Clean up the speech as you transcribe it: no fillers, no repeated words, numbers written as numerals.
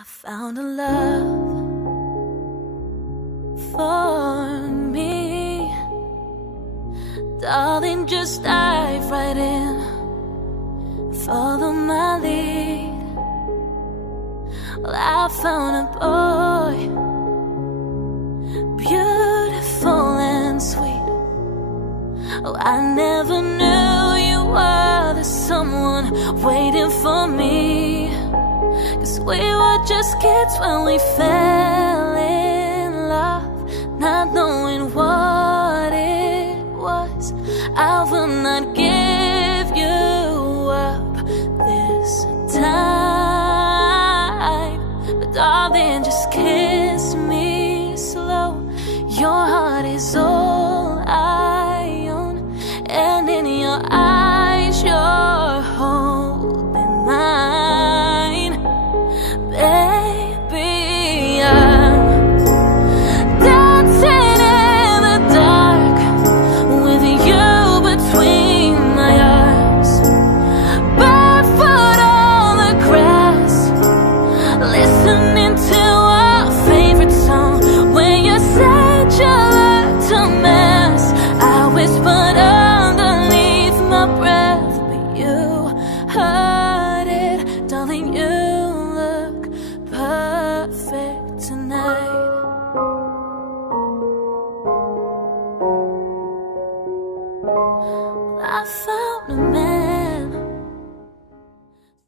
I found a love for me. Darling, just dive right in. Follow my lead. Well, I found a boy, beautiful and sweet. Oh, I never knew you were the someone waiting for me. 'Cause we were just kids when we fell in love, not knowing what it was. I will not give you up this time, but darling, just kiss